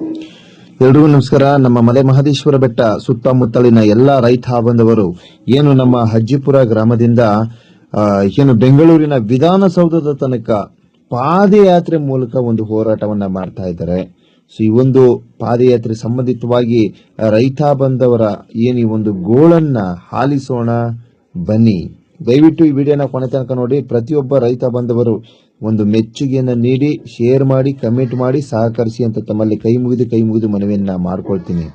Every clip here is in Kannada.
ಎಲ್ರಿಗೂ ನಮಸ್ಕಾರ. ನಮ್ಮ ಮಲೆ ಮಹದೇಶ್ವರ ಬೆಟ್ಟ ಸುತ್ತಮುತ್ತಲಿನ ಎಲ್ಲ ರೈತ ಬಾಂಧವರು ಏನು ನಮ್ಮ ಹಜ್ಜಿಪುರ ಗ್ರಾಮದಿಂದ ಏನು ಬೆಂಗಳೂರಿನ ವಿಧಾನಸೌಧದ ತನಕ ಪಾದಯಾತ್ರೆ ಮೂಲಕ ಒಂದು ಹೋರಾಟವನ್ನ ಮಾಡ್ತಾ ಇದ್ದಾರೆ. ಸೊ ಈ ಒಂದು ಪಾದಯಾತ್ರೆ ಸಂಬಂಧಿತವಾಗಿ ರೈತ ಬಾಂಧವರ ಏನು ಈ ಒಂದು ಗೋಳನ್ನ ಆಲಿಸೋಣ ಬನ್ನಿ. ದಯವಿಟ್ಟು ಈ ವಿಡಿಯೋನ ಕೊನೆ ತನಕ ನೋಡಿ. ಪ್ರತಿಯೊಬ್ಬ ರೈತ ಬಾಂಧವರು ಒಂದು ಮೆಚ್ಚುಗೆಯನ್ನು ನೀಡಿ, ಶೇರ್ ಮಾಡಿ, ಕಮೆಂಟ್ ಮಾಡಿ, ಸಹಕರಿಸಿ ಅಂತ ತಮ್ಮಲ್ಲಿ ಕೈ ಮುಗಿದು ಮನವಿಯನ್ನ ಮಾಡ್ಕೊಳ್ತೀನಿ.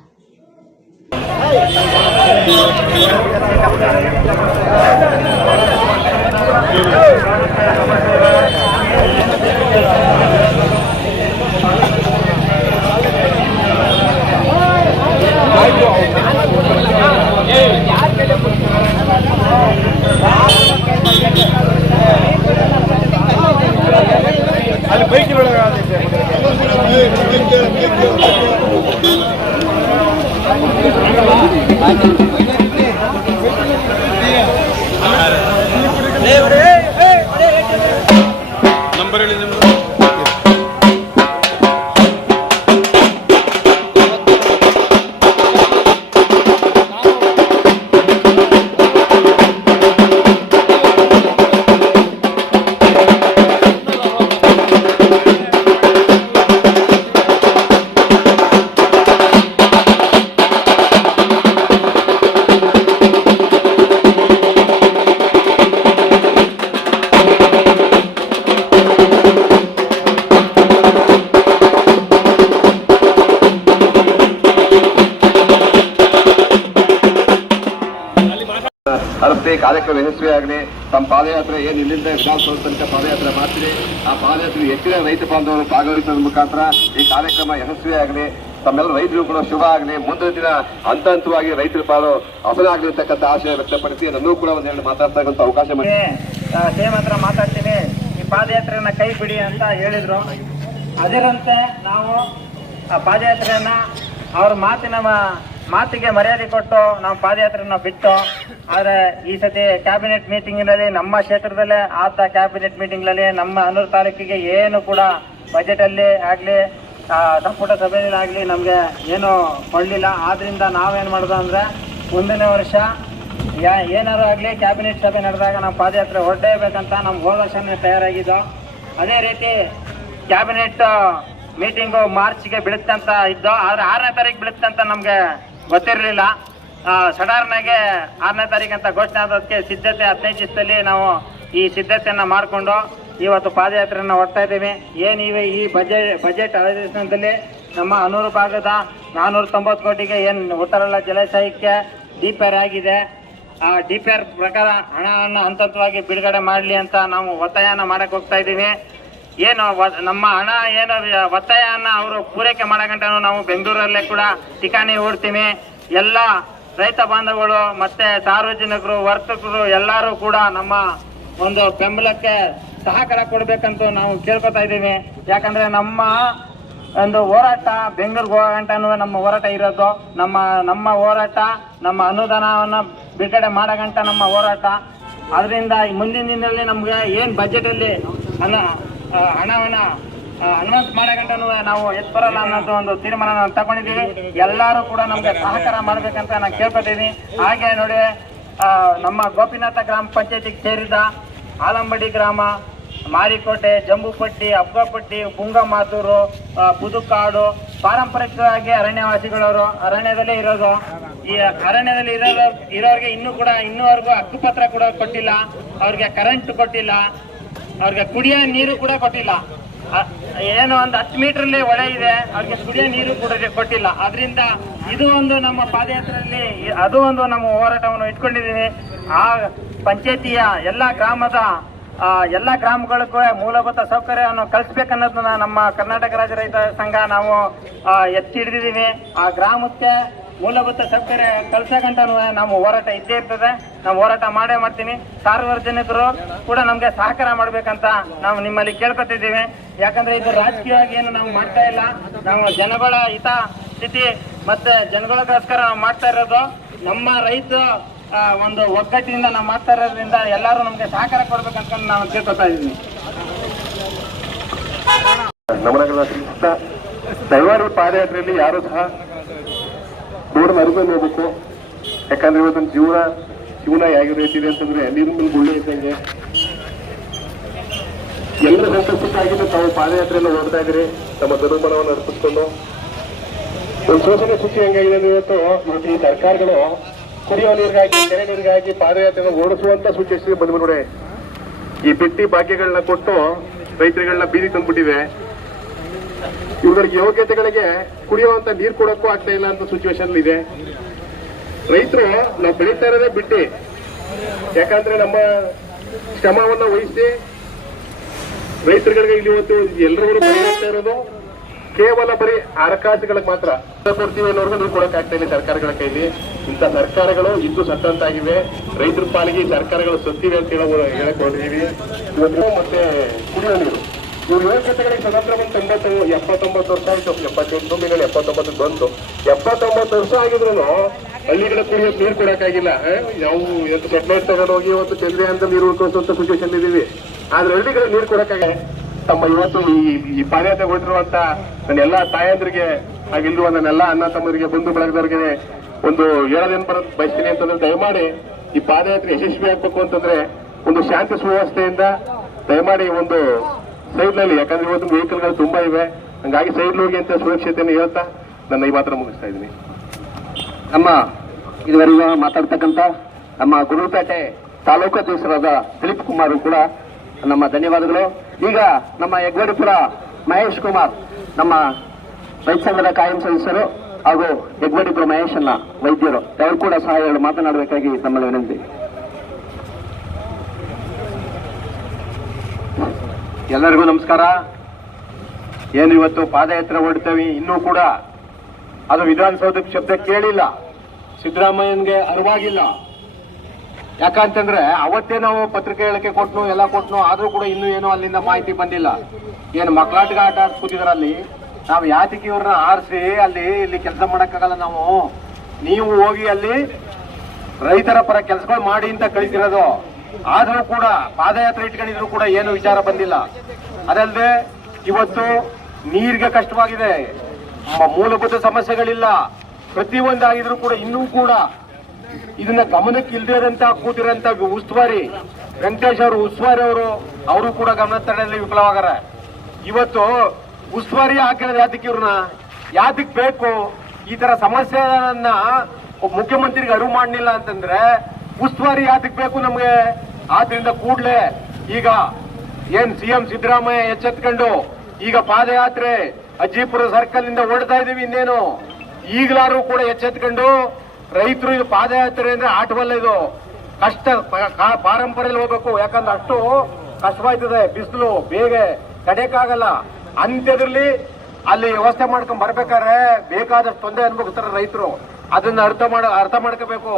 ಕಾರ್ಯಕ್ರಮ ಯಶಸ್ವಿಯಾಗಲಿ. ತಮ್ಮ ಪಾದಯಾತ್ರೆ ಏನು ಇಲ್ಲಿಂದ ವಿಧಾನಸೌಧ ತನಕ ಪಾದಯಾತ್ರೆ ಮಾಡ್ತೀರಿ, ಆ ಪಾದಯಾತ್ರೆ ಹೆಚ್ಚಿನ ರೈತ ಬಾಂಧವರು ಭಾಗವಹಿಸೋದ್ರ ಮುಖಾಂತರ ಈ ಕಾರ್ಯಕ್ರಮ ಯಶಸ್ವಿಯಾಗಲಿ. ತಮ್ಮೆಲ್ಲ ರೈತರು ಕೂಡ ಶುಭ ಆಗಲಿ. ಮುಂದಿನ ದಿನ ಹಂತ ಹಂತವಾಗಿ ರೈತರ ಪಾಲು ಹಸನಾಗಲಿ ಅಂತಕ್ಕಂಥ ಆಶಯ ವ್ಯಕ್ತಪಡಿಸಿ ನನ್ನೂ ಕೂಡ ಒಂದೆರಡು ಮಾತಾಡ್ತಕ್ಕಂಥ ಅವಕಾಶ ಮಾಡಿ ಹತ್ರ ಮಾತಾಡ್ತೀನಿ. ಈ ಪಾದಯಾತ್ರೆಯನ್ನ ಕೈ ಬಿಡಿ ಅಂತ ಹೇಳಿದ್ರು. ಅದರಂತೆ ನಾವು ಆ ಪಾದಯಾತ್ರೆಯನ್ನ ಅವ್ರ ಮಾತಿಗೆ ಮರ್ಯಾದೆ ಕೊಟ್ಟು ನಾವು ಪಾದಯಾತ್ರೆನ ಬಿಟ್ಟು, ಆದರೆ ಈ ಸತಿ ಕ್ಯಾಬಿನೆಟ್ ಮೀಟಿಂಗ್ನಲ್ಲಿ ನಮ್ಮ ಕ್ಷೇತ್ರದಲ್ಲೇ ಆದ ಕ್ಯಾಬಿನೆಟ್ ಮೀಟಿಂಗ್ನಲ್ಲಿ ನಮ್ಮ ಹನೂರು ತಾಲೂಕಿಗೆ ಏನು ಕೂಡ ಬಜೆಟಲ್ಲಿ ಆಗಲಿ ಸಂಪುಟ ಸಭೆಯಲ್ಲಿ ಆಗಲಿ ನಮಗೆ ಏನು ಕೊಳ್ಳಿಲ್ಲ. ಆದ್ದರಿಂದ ನಾವೇನು ಮಾಡೋದು ಅಂದರೆ ಮುಂದಿನ ವರ್ಷ ಏನಾರು ಆಗಲಿ ಕ್ಯಾಬಿನೆಟ್ ಸಭೆ ನಡೆದಾಗ ನಾವು ಪಾದಯಾತ್ರೆ ಹೊರಡೇಬೇಕಂತ ನಮ್ಮ ಹೋದ ವರ್ಷನೇ ತಯಾರಾಗಿದ್ದೋ. ಅದೇ ರೀತಿ ಕ್ಯಾಬಿನೆಟ್ ಮೀಟಿಂಗು ಮಾರ್ಚ್ಗೆ ಬೀಳುತ್ತೆ ಅಂತ ಇದ್ದೋ, ಆದರೆ 6ನೇ ತಾರೀಕು ಬೀಳುತ್ತೆ ಅಂತ ನಮಗೆ ಗೊತ್ತಿರಲಿಲ್ಲ. ಸಡನ್ನಾಗೆ 6ನೇ ತಾರೀಕು ಅಂತ ಘೋಷಣೆ ಆದದಕ್ಕೆ ಸಿದ್ಧತೆ 15 ದಿವಸದಲ್ಲಿ ನಾವು ಈ ಸಿದ್ಧತೆಯನ್ನು ಮಾಡಿಕೊಂಡು ಇವತ್ತು ಪಾದಯಾತ್ರೆಯನ್ನು ಹೊರಡ್ತಾ ಇದ್ದೀವಿ. ಏನಿವೆ ಈ ಬಜೆಟ್ ಅಧಿವೇಶನದಲ್ಲಿ ನಮ್ಮ ಹನೂರು ಭಾಗದ 490 ಕೋಟಿಗೆ ಏನು ಉತ್ತರಲ್ಲ ಜಲಾಶಯಕ್ಕೆ ಡಿಪಿಆರ್ ಆಗಿದೆ. ಆ ಡಿಪಿಆರ್ ಪ್ರಕಾರ ಹಣವನ್ನು ಹಂತವಾಗಿ ಬಿಡುಗಡೆ ಮಾಡಲಿ ಅಂತ ನಾವು ಒತ್ತಾಯನ ಮಾಡಕ್ಕೆ ಹೋಗ್ತಾ ಇದ್ದೀವಿ. ಏನು ನಮ್ಮ ಹಣ ಏನು ಒತ್ತಾಯನ ಅವರು ಪೂರೈಕೆ ಮಾಡಗಂಟನು ನಾವು ಬೆಂಗಳೂರಲ್ಲೇ ಕೂಡ ಠಿಕಾಣಿ ಹೂಡ್ತೀವಿ. ಎಲ್ಲ ರೈತ ಬಾಂಧವಗಳು ಮತ್ತೆ ಸಾರ್ವಜನಿಕರು, ವರ್ತಕರು ಎಲ್ಲರೂ ಕೂಡ ನಮ್ಮ ಒಂದು ಬೆಂಬಲಕ್ಕೆ ಸಹಕಾರ ಕೊಡಬೇಕಂತ ನಾವು ಕೇಳ್ಕೊತಾ ಇದ್ದೀವಿ. ಯಾಕಂದ್ರೆ ನಮ್ಮ ಒಂದು ಹೋರಾಟ ಬೆಂಗಳೂರಿಗೆ ಹೋಗಂಟನೂ ನಮ್ಮ ಹೋರಾಟ ಇರೋದು. ನಮ್ಮ ಹೋರಾಟ ನಮ್ಮ ಅನುದಾನವನ್ನು ಬಿಡುಗಡೆ ಮಾಡಗಂಟ ನಮ್ಮ ಹೋರಾಟ. ಅದರಿಂದ ಮುಂದಿನ ದಿನದಲ್ಲಿ ನಮ್ಗೆ ಏನು ಬಜೆಟಲ್ಲಿ ಹಣವನ್ನ ಅನುಮತಿ ಮಾಡಗಂಟನು ನಾವು ಬರಲ್ಲ ಅನ್ನೋದು ಒಂದು ತೀರ್ಮಾನ ತಗೊಂಡಿದ್ದೀವಿ. ಎಲ್ಲರೂ ಕೂಡ ನಮ್ಗೆ ಸಹಕಾರ ಮಾಡ್ಬೇಕಂತ ನಾನು ಕೇಳ್ಕೊತೀನಿ. ಹಾಗೆ ನೋಡಿ, ನಮ್ಮ ಗೋಪಿನಾಥ ಗ್ರಾಮ ಪಂಚಾಯತಿಗೆ ಸೇರಿದ ಆಲಂಬಡಿ ಗ್ರಾಮ, ಮಾರಿಕೋಟೆ, ಜಂಬುಪಟ್ಟಿ, ಅಬ್ಗಾಪಟ್ಟಿ, ಪುಂಗಮಾತೂರು, ಬುದುಕಾಡು ಪಾರಂಪರಿಕವಾಗಿ ಅರಣ್ಯವಾಸಿಗಳವರು ಅರಣ್ಯದಲ್ಲೇ ಇರೋದು. ಈ ಅರಣ್ಯದಲ್ಲಿ ಇರೋರಿಗೆ ಇನ್ನೂವರೆಗೂ ಹಕ್ಕುಪತ್ರ ಕೂಡ ಕೊಟ್ಟಿಲ್ಲ, ಅವ್ರಿಗೆ ಕರೆಂಟ್ ಕೊಟ್ಟಿಲ್ಲ, ಅವ್ರಿಗೆ ಕುಡಿಯೋ ನೀರು ಕೂಡ ಕೊಟ್ಟಿಲ್ಲ. ಏನು ಒಂದು 10 ಮೀಟರ್ಲಿ ಹೊಳೆ ಇದೆ, ಅವ್ರಿಗೆ ಕುಡಿಯೋ ನೀರು ಕೂಡ ಕೊಟ್ಟಿಲ್ಲ. ಅದರಿಂದ ಇದು ಒಂದು ನಮ್ಮ ಪಾದಯಾತ್ರೆಯಲ್ಲಿ ಅದು ಒಂದು ನಮ್ಮ ಹೋರಾಟವನ್ನು ಇಟ್ಕೊಂಡಿದ್ದೀವಿ. ಆ ಪಂಚಾಯತಿಯ ಎಲ್ಲ ಗ್ರಾಮಗಳಿಗೂ ಮೂಲಭೂತ ಸೌಕರ್ಯವನ್ನು ಕಲ್ಪಿಸ್ಬೇಕನ್ನೋದನ್ನ ನಮ್ಮ ಕರ್ನಾಟಕ ರಾಜ್ಯ ರೈತ ಸಂಘ ನಾವು ಎತ್ತಿ ಹಿಡಿದಿದ್ದೀವಿ. ಆ ಗ್ರಾಮಕ್ಕೆ ಮೂಲಭೂತ ಸೌಕರ್ಯ ಕಲ್ಸಗಂಟನೂ ನಮ್ಮ ಹೋರಾಟ ಇದ್ದೇ ಇರ್ತದೆ. ನಾವು ಹೋರಾಟ ಮಾಡ್ತೀನಿ. ಸಾರ್ವಜನಿಕರು ಕೂಡ ನಮ್ಗೆ ಸಹಕಾರ ಮಾಡ್ಬೇಕಂತ ನಾವು ನಿಮ್ಮಲ್ಲಿ ಕೇಳ್ಕೊತಿದ್ದೀವಿ. ಯಾಕಂದ್ರೆ ಇದು ರಾಜಕೀಯವಾಗಿ ಏನು ನಾವು ಮಾಡ್ತಾ ಇಲ್ಲ, ನಾವು ಜನಗಳ ಹಿತ ಸ್ಥಿತಿ ಮತ್ತೆ ಜನಗಳಿಗೋಸ್ಕರ ನಾವು ಮಾಡ್ತಾ ಇರೋದು. ನಮ್ಮ ರೈತ ಒಂದು ಒಗ್ಗಟ್ಟಿನಿಂದ ನಾವು ಮಾಡ್ತಾ ಇರೋದ್ರಿಂದ ಎಲ್ಲರೂ ನಮ್ಗೆ ಸಹಕಾರ ಕೊಡ್ಬೇಕಂತ ನಾವು ಕೇಳ್ಕೊತಾ ಇದ್ದೀನಿ. ದಯಮಾಡಿ ಪಾದಯಾತ್ರೆಯಲ್ಲಿ ಯಾರು ಸಹ ರೋಡ್ನ ಅರಿಕೊಂಡು ಹೋಗ್ಬೇಕು. ಯಾಕಂದ್ರೆ ಇವತ್ತೊಂದು ಜೀವನ ಹೇಗಿರೈತಿದೆ ಅಂತಂದ್ರೆ ನೀರಿನ ಮೇಲೆ ಗುಳ್ಳೆ ಇದ್ದಂಗೆ ಎಲ್ಲರ ಸಂತೋಷಕ್ಕಾಗಿದ್ದು ತಾವು ಪಾದಯಾತ್ರೆಯನ್ನು ಹೊರಡ್ತಾ ಇದ್ರಿ ತಮ್ಮ ಧನುಮನವನ್ನು ಅರ್ಪಿಸ್ಕೊಂಡು. ಒಂದು ಶೋಷಣೆ ಖುಷಿ ಹೆಂಗಾಗಿದೆ ಅಂದ್ರೆ ಇವತ್ತು ಈ ಸರ್ಕಾರಗಳು ಕುಡಿಯೋ ನೀರಿಗಾಗಿ ಕೆರೆ ನೀರಿಗಾಗಿ ಪಾದಯಾತ್ರೆಯನ್ನು ಓಡಿಸುವಂತ ಸೂಚನೆ ಬಂದ್ಬಿಟ್ರೆ ಈ ಬಿಟ್ಟಿ ಭಾಗ್ಯಗಳನ್ನ ಕೊಟ್ಟು ರೈತರುಗಳನ್ನ ಬೀದಿ ತಂದ್ಬಿಟ್ಟಿವೆ. ಇವುಗಳಿಗೆ ಯೋಗ್ಯತೆಗಳಿಗೆ ಕುಡಿಯುವಂತ ನೀರು ಕೊಡಕ್ಕೂ ಆಗ್ತಾ ಇಲ್ಲ ಅಂತ ಸಿಚುವೇಶನ್ ಇದೆ. ರೈತರು ನಾವು ಬೆಳೀತಾ ಇರೋದೇ ಬಿಟ್ಟಿ, ಯಾಕಂದ್ರೆ ನಮ್ಮ ಶ್ರಮವನ್ನ ವಹಿಸಿ ರೈತರುಗಳಿಗೆ ಇಲ್ಲಿ ಇವತ್ತು ಎಲ್ಲರಿಗೂ ಬೆಳೆಯುತ್ತಾ ಇರೋದು ಕೇವಲ ಬರೀ ಹಣಕಾಸುಗಳಿಗೆ ಮಾತ್ರ ಕೊಡ್ತೀವಿ ಅನ್ನೋರ್ಗು ನೀರು ಕೊಡಕ್ ಆಗ್ತಾ ಇಲ್ಲ ಸರ್ಕಾರಗಳ ಕೈಲಿ. ಇಂಥ ಸರ್ಕಾರಗಳು ಇದ್ದು ಸತ್ತಂತಾಗಿವೆ. ರೈತರ ಪಾಲಿಗೆ ಈ ಸರ್ಕಾರಗಳು ಸತ್ತಿವೆ ಅಂತ ಹೇಳಕ್ ಹೊರಟಿದೀವಿ. ಇವತ್ತು ಮತ್ತೆ ಕುಡಿಯೋ ನೀರು ಇವ್ರ ಯೋಗ್ಯತೆಗಳಿಗೆ ಸ್ವತಂತ್ರ ಬಂದು 79 ವರ್ಷ ಆಯ್ತು. 78 ಮೇಲೆ 79 ಬಂದು 79 ವರ್ಷ ಆಗಿದ್ರು ಹಳ್ಳಿಗಳ ಕುಡಿಯೋಕೆ ನೀರು ಕೊಡಕ್ಕಾಗಿಲ್ಲ. ನಾವು ಇವತ್ತು ಸೆಟ್ಲೈಟ್ ತಗೊಂಡೋಗಿ ಇವತ್ತು ಚಂದ್ರಯಾನದ ನೀರು ಉಳ್ಕೊಳ್ಳುವಂತ ಸಿಚುವೇಶನ್ ಇದೀವಿ. ಆದ್ರೆ ಹಳ್ಳಿಗಳ ನೀರು ಕೊಡಕ್ಕಾಗ ತಮ್ಮ ಇವತ್ತು ಈ ಪಾದಯಾತ್ರೆ ಹೊರಟಿರುವಂತ ನನ್ನ ಎಲ್ಲಾ ತಾಯಂದ್ರಿಗೆ ಆಗಿಲ್ವ ನನ್ನೆಲ್ಲ ಅಣ್ಣ ತಮ್ಮರಿಗೆ ಬಂಧು ಬಳಗದವ್ರಿಗೆ ಒಂದು ಹೇಳೋದೇನು ಬರೋದು ಬಯಸ್ತೀನಿ ಅಂತಂದ್ರೆ, ದಯಮಾಡಿ ಈ ಪಾದಯಾತ್ರೆ ಯಶಸ್ವಿ ಆಗ್ಬೇಕು ಅಂತಂದ್ರೆ ಒಂದು ಶಾಂತಿ ಸುವ್ಯವಸ್ಥೆಯಿಂದ ದಯಮಾಡಿ ಒಂದು ಸೈಡ್ ನಲ್ಲಿ, ಯಾಕಂದ್ರೆ ಇವತ್ತು ವೆಹಿಕಲ್ಗಳು ತುಂಬಾ ಇವೆ, ಹಂಗಾಗಿ ಸೈಡ್ ಹೋಗಿ ಅಂತ ಸುರಕ್ಷತೆಯನ್ನು ಹೇಳ್ತಾ ನನ್ನ ಈ ಮಾತ್ರ ಮುಗಿಸ್ತಾ ಇದ್ದೀನಿ. ನಮ್ಮ ಇದುವರೆಗೂ ಮಾತಾಡ್ತಕ್ಕಂಥ ನಮ್ಮ ಗುರುಪೇಟೆ ತಾಲೂಕು ಅಧ್ಯಕ್ಷರಾದ ದಿಲೀಪ್ ಕುಮಾರ್ ಕೂಡ ನಮ್ಮ ಧನ್ಯವಾದಗಳು. ಈಗ ನಮ್ಮ ಯಗ್ವಡಿಪುರ ಮಹೇಶ್ ಕುಮಾರ್ ನಮ್ಮ ರೈತ ಸಂಘದ ಕಾಯಂ ಸದಸ್ಯರು ಹಾಗೂ ಯಗ್ವಡಿಪುರ ಮಹೇಶನ್ನ ವೈದ್ಯರು ಅವರು ಕೂಡ ಸಹಾಯಗಳು ಮಾತನಾಡಬೇಕಾಗಿ ನಮ್ಮಲ್ಲಿ ವಿನಂತಿ. ಎಲ್ಲರಿಗೂ ನಮಸ್ಕಾರ. ಏನು ಇವತ್ತು ಪಾದಯಾತ್ರೆ ಹೊರಡ್ತೇವೆ, ಇನ್ನೂ ಕೂಡ ಅದು ವಿಧಾನಸೌಧಕ್ಕೆ ಶಬ್ದ ಕೇಳಿಲ್ಲ, ಸಿದ್ದರಾಮಯ್ಯನ್ಗೆ ಅರಿವಾಗಿಲ್ಲ. ಯಾಕಂತಂದ್ರೆ ಅವತ್ತೇ ನಾವು ಪತ್ರಿಕೆ ಹೇಳಿಕೆ ಕೊಟ್ನು, ಎಲ್ಲ ಕೊಟ್ನು, ಆದ್ರೂ ಕೂಡ ಇನ್ನೂ ಏನೋ ಅಲ್ಲಿಂದ ಮಾಹಿತಿ ಬಂದಿಲ್ಲ. ಏನು ಮಕ್ಕಳಾಟಗ ಆಟ ಆಡ್ಸ್ಕೊತಿದಾರ ಅಲ್ಲಿ, ನಾವು ಯಾತಕ್ಕೆ ಇವ್ರನ್ನ ಆರಿಸಿ ಇಲ್ಲಿ ಕೆಲಸ ಮಾಡಕ್ಕಾಗಲ್ಲ ನಾವು. ನೀವು ಹೋಗಿ ಅಲ್ಲಿ ರೈತರ ಪರ ಕೆಲಸಗಳು ಮಾಡಿ ಅಂತ ಕಳಿಸಿರೋದು. ಆದ್ರೂ ಕೂಡ ಪಾದಯಾತ್ರೆ ಇಟ್ಕೊಂಡಿದ್ರು ಕೂಡ ಏನು ವಿಚಾರ ಬಂದಿಲ್ಲ. ಅದಲ್ಲದೆ ಇವತ್ತು ನೀರಿಗೆ ಕಷ್ಟವಾಗಿದೆ, ಮೂಲಭೂತ ಸಮಸ್ಯೆಗಳಿಲ್ಲ, ಪ್ರತಿಯೊಂದಾಗಿದ್ರು ಕೂಡ ಇನ್ನೂ ಕೂಡ ಇದನ್ನ ಗಮನಕ್ಕೆ ಇಲ್ದಿರಂತ ಕೂತಿರಂತ ಉಸ್ತುವಾರಿ ವೆಂಕಟೇಶ್ ಅವರು ಉಸ್ತುವಾರಿ ಅವರು ಕೂಡ ಗಮನ ತಡೆಯಲ್ಲಿ ವಿಫಲವಾಗಾರ. ಇವತ್ತು ಉಸ್ತುವಾರಿ ಹಾಕಿರೋದು ಯಾತಕ್ಕೆ ಇವ್ರನ್ನ, ಯಾತಕ್ಕೆ ಬೇಕು ಈ ತರ ಸಮಸ್ಯೆಯನ್ನ ಮುಖ್ಯಮಂತ್ರಿಗೆ ಅರಿವು ಮಾಡಲಿಲ್ಲ ಅಂತಂದ್ರೆ ಉಸ್ತುವಾರಿ ಯಾತಕ್ಕೆ ಬೇಕು ನಮ್ಗೆ. ಆದ್ರಿಂದ ಕೂಡ್ಲೆ ಈಗ ಏನ್ ಸಿಎಂ ಸಿದ್ದರಾಮಯ್ಯ ಎಚ್ಚೆತ್ಕೊಂಡು ಈಗ ಪಾದಯಾತ್ರೆ ಅಜ್ಜಿಪುರ ಸರ್ಕಲ್ ಇಂದ ಓಡ್ತಾ ಇದೀವಿ. ಇನ್ನೇನು ಈಗಲಾರು ಕೂಡ ಎಚ್ಚೆತ್ಕೊಂಡು ರೈತರು ಇದು ಪಾದಯಾತ್ರೆ ಅಂದ್ರೆ ಆಟವಲ್ಲ, ಇದು ಕಷ್ಟ ಪಾರಂಪರೆಯಲ್ಲಿ ಹೋಗ್ಬೇಕು. ಯಾಕಂದ್ರೆ ಅಷ್ಟು ಕಷ್ಟವಾಯ್ತದೆ, ಬಿಸಿಲು ಬೇಗ ತಡೆಯಕ್ಕಾಗಲ್ಲ. ಅಂತ್ಯದಲ್ಲಿ ಅಲ್ಲಿ ವ್ಯವಸ್ಥೆ ಮಾಡ್ಕೊಂಡ್ ಬರ್ಬೇಕಾದ್ರೆ ಬೇಕಾದಷ್ಟು ತೊಂದರೆ ಅನುಭವಿಸ್ತಾರೆ ರೈತರು. ಅದನ್ನ ಅರ್ಥ ಮಾಡ್ಕೋಬೇಕು.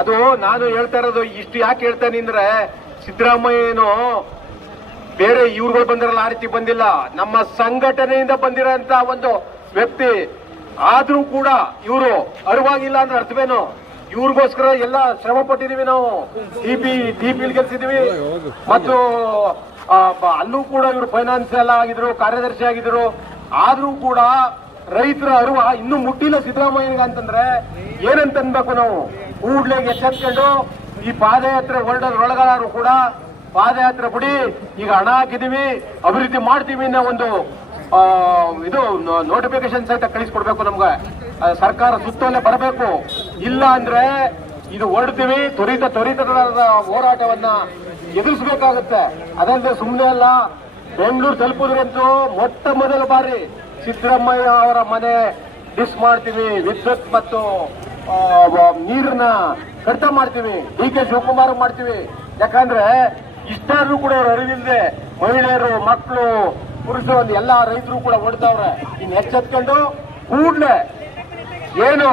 ಅದು ನಾನು ಹೇಳ್ತಾ ಇರೋದು ಇಷ್ಟು ಯಾಕೆ ಹೇಳ್ತಾನೆ ಅಂದ್ರೆ, ಸಿದ್ದರಾಮಯ್ಯನು ಬೇರೆ ಇವ್ರುಗಳು ಬಂದಿರಲ್ಲ, ಆ ರೀತಿ ಬಂದಿಲ್ಲ, ನಮ್ಮ ಸಂಘಟನೆಯಿಂದ ಬಂದಿರೋಂತ ಒಂದು ವ್ಯಕ್ತಿ. ಆದ್ರೂ ಕೂಡ ಇವರು ಅರಿವಾಗಿಲ್ಲ ಅಂದ್ರೆ ಅರ್ಥವೇನು? ಇವ್ರಿಗೋಸ್ಕರ ಎಲ್ಲ ಶ್ರಮ ಪಟ್ಟಿದೀವಿ ನಾವು. ಟಿಪಿ ಗೆಲ್ಸಿದೀವಿ ಮತ್ತು ಅಲ್ಲೂ ಕೂಡ ಇವರು ಫೈನಾನ್ಸಿಯಲ್ ಆಗಿದ್ರು, ಕಾರ್ಯದರ್ಶಿ ಆಗಿದ್ರು. ಆದ್ರೂ ಕೂಡ ರೈತರ ಅರಿವು ಇನ್ನೂ ಮುಟ್ಟಿಲ್ಲ ಸಿದ್ದರಾಮಯ್ಯನಿಗೆ ಅಂತಂದ್ರೆ ಏನಂತ ಅನ್ಬೇಕು ನಾವು. ಕೂಡ್ಲೆ ಎಚ್ಚೆತ್ಕೊಂಡು ಈ ಪಾದಯಾತ್ರೆ ಹೊರಡೋದ್ರೊಳಗಾರು ಕೂಡ ಪಾದಯಾತ್ರೆ ಬಿಡಿ, ಈಗ ಹಣ ಹಾಕಿದೀವಿ, ಅಭಿವೃದ್ಧಿ ಮಾಡ್ತೀವಿ ಅನ್ನೋ ಒಂದು ಇದು ನೋಟಿಫಿಕೇಶನ್ ಸಹಿತ ಕಳಿಸ್ಕೊಡ್ಬೇಕು ನಮ್ಗೆ. ಸರ್ಕಾರ ಸುತ್ತಲೇ ಬರಬೇಕು. ಇಲ್ಲ ಅಂದ್ರೆ ಇದು ಹೊರಡ್ತೀವಿ, ತ್ವರಿತದ ಹೋರಾಟವನ್ನ ಎದುರಿಸಬೇಕಾಗುತ್ತೆ. ಅದಲ್ಲದೆ ಸುಮ್ಮನೆ ಅಲ್ಲ, ಬೆಂಗಳೂರು ತಲುಪಿದ್ರಂತೂ ಮೊಟ್ಟ ಮೊದಲ ಬಾರಿ ಸಿದ್ದರಾಮಯ್ಯ ಅವರ ಮನೆ ಡಿಸ್ ಮಾಡ್ತೀವಿ, ವಿದ್ಯುತ್ ಮತ್ತು ನೀರನ್ನ ಕಡಿತ ಮಾಡ್ತೀವಿ, DK ಶಿವಕುಮಾರ್ ಮಾಡ್ತೀವಿ. ಯಾಕಂದ್ರೆ ಇಷ್ಟಾದ್ರೂ ಕೂಡ ಅವ್ರು ಅರಿವಿಲ್ಲದೆ ಮಹಿಳೆಯರು, ಮಕ್ಕಳು, ಪುರುಷರು, ಒಂದು ಎಲ್ಲಾ ರೈತರು ಕೂಡ ಹೊಡ್ತಾವ್ರೆ. ಇನ್ನು ಎಚ್ಚೆತ್ಕೊಂಡು ಕೂಡ್ಲೆ ಏನು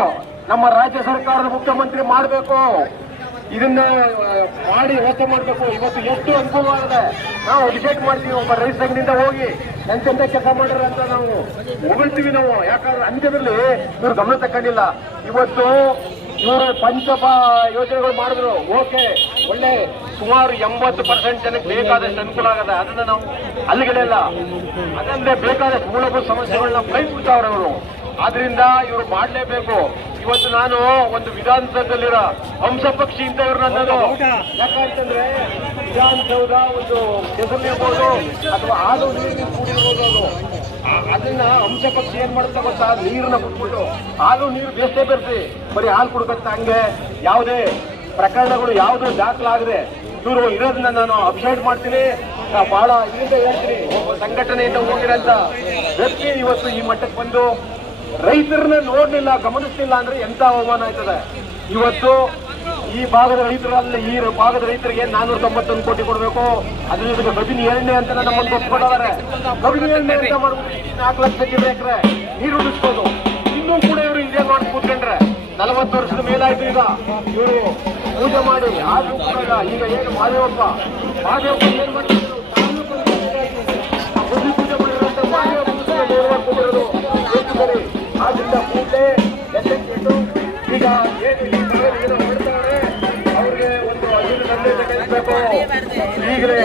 ನಮ್ಮ ರಾಜ್ಯ ಸರ್ಕಾರದ ಮುಖ್ಯಮಂತ್ರಿ ಮಾಡಬೇಕು, ಇದನ್ನ ಮಾಡಿ ವ್ಯವಸ್ಥೆ ಮಾಡಬೇಕು. ಇವತ್ತು ಎಷ್ಟು ಅನುಕೂಲ ಆಗಿದೆ, ನಾವು ಡಿಸೈಡ್ ಮಾಡ್ತೀವಿ. ಒಬ್ಬ ರೈತ ಸಂಘದಿಂದ ಹೋಗಿ ಎಂತೆಂತ ಕೆಲಸ ಮಾಡ್ಯಾರ ಅಂತ ನಾವು ಹೊಗಳ್ತೀವಿ ನಾವು. ಯಾಕಂದ್ರೆ ಅಂತ್ಯದಲ್ಲಿ ಇವ್ರು ಗಮನ ತಕ್ಕೊಂಡಿಲ್ಲ. ಇವತ್ತು ಇವರು ಪಂಚಪ ಯೋಜನೆಗಳು ಮಾಡಿದ್ರು, ಓಕೆ, ಒಳ್ಳೆ ಸುಮಾರು 80% ಜನಕ್ಕೆ ಬೇಕಾದಷ್ಟು ಅನುಕೂಲ ಆಗದೆ. ಅದನ್ನ ನಾವು ಅಲ್ಲಿಗೆಲ್ಲ ಅದನ್ನೇ ಬೇಕಾದಷ್ಟು ಮೂಲಭೂತ ಸಮಸ್ಯೆಗಳನ್ನ ಕೈಬಿಡ್ತಾವ್ರೆ ಅವರು. ಆದ್ರಿಂದ ಇವರು ಮಾಡಲೇಬೇಕು. ಇವತ್ತು ನಾನು ಒಂದು ವಿಧಾನಸೌಧದಲ್ಲಿರೋ ಹಂಸ ಪಕ್ಷಿ ಇಂಥವ್ರು ನನ್ನದು. ಯಾಕಂತಂದ್ರೆ ವಿಧಾನಸೌಧ ಒಂದು ಹೆಸರಿರ್ಬೋದು ಅಥವಾ ಹಾಲು ನೀರಿಗೆ ಕೂಡಿರ್ಬೋದು. ಅದನ್ನ ಹಂಸ ಪಕ್ಷಿ ಏನ್ ಮಾಡುತ್ತಾ ಗೊತ್ತಾ, ನೀರನ್ನ ಬಿಟ್ಬಿಟ್ಟು ಹಾಲು ನೀರು ಬೇಸೇ ಬೆರೆಸಿ ಬರೀ ಹಾಲು ಕುಡ್ಕತ್ತ. ಹಂಗೆ ಯಾವುದೇ ಪ್ರಕರಣಗಳು ಯಾವುದು ದಾಖಲಾಗದೆ ಇವರು ಇರೋದನ್ನ ನಾನು ಅಪ್ಸೈಡ್ ಮಾಡ್ತೀನಿ. ಬಹಳ ಇದರಿಂದ ಹೇಳ್ತೀನಿ, ಒಬ್ಬ ಸಂಘಟನೆಯಿಂದ ಹೋಗಿರೋಂತ ವ್ಯಕ್ತಿ ಇವತ್ತು ಈ ಮಟ್ಟಕ್ಕೆ ಬಂದು ರೈತರನ್ನ ನೋಡ್ಲಿಲ್ಲ, ಗಮನಿಸ್ಲಿಲ್ಲ ಅಂದ್ರೆ ಎಂತ ಅವಮಾನ ಆಯ್ತದೆ. ಇವತ್ತು ಈ ಭಾಗದ ರೈತರಲ್ಲಿ ಈ ಭಾಗದ ರೈತರಿಗೆ 491 ಕೋಟಿ ಕೊಡಬೇಕು. ಅದರಿಂದ ಕಬಿನಿ 2ನೇ ಅಂತ ನಮ್ಮನ್ನು ಕೊಟ್ಕೊಂಡಿದ್ದಾರೆ. ಕಬಿನಿ 2ನೇ ಅಂತ ಮಾಡ್ಬಿಟ್ಟು 4 ಲಕ್ಷ ಎಕರೆ ನೀರು ಉಳಿಸ್ಬೋದು. ಇನ್ನೂ ಕೂಡ ಇವರು ಇದೇ ಮಾಡಿ ಕೂತ್ಕೊಂಡ್ರೆ 40 ವರ್ಷದ ಮೇಲಾಯ್ತು. ಈಗ ಇವರು ಪೂಜೆ ಮಾಡಿ ಆದ್ರೂ ಕೂಡ ಈಗ ಏನು ಮಾದೇವಪ್ಪ ಏನ್ ಮಾಡ್ತಿದ್ರು, ಪೂಜೆ ಮಾಡಿರೋಂಥ ಮಾದೇವಪ್ಪ ಕೊಟ್ಟಿರೋದು ಸರಿ. ಆದ್ರಿಂದ ಕೂಡಲೇ ಈಗ ಏನು ಈ ಏನೋ ಮಾಡ್ತಾರೆ ಅವ್ರಿಗೆ ಒಂದು ಅಲ್ಲಿನ ಸಂದೇಶ ಕಳಿಸಬೇಕು ಈಗಲೇ.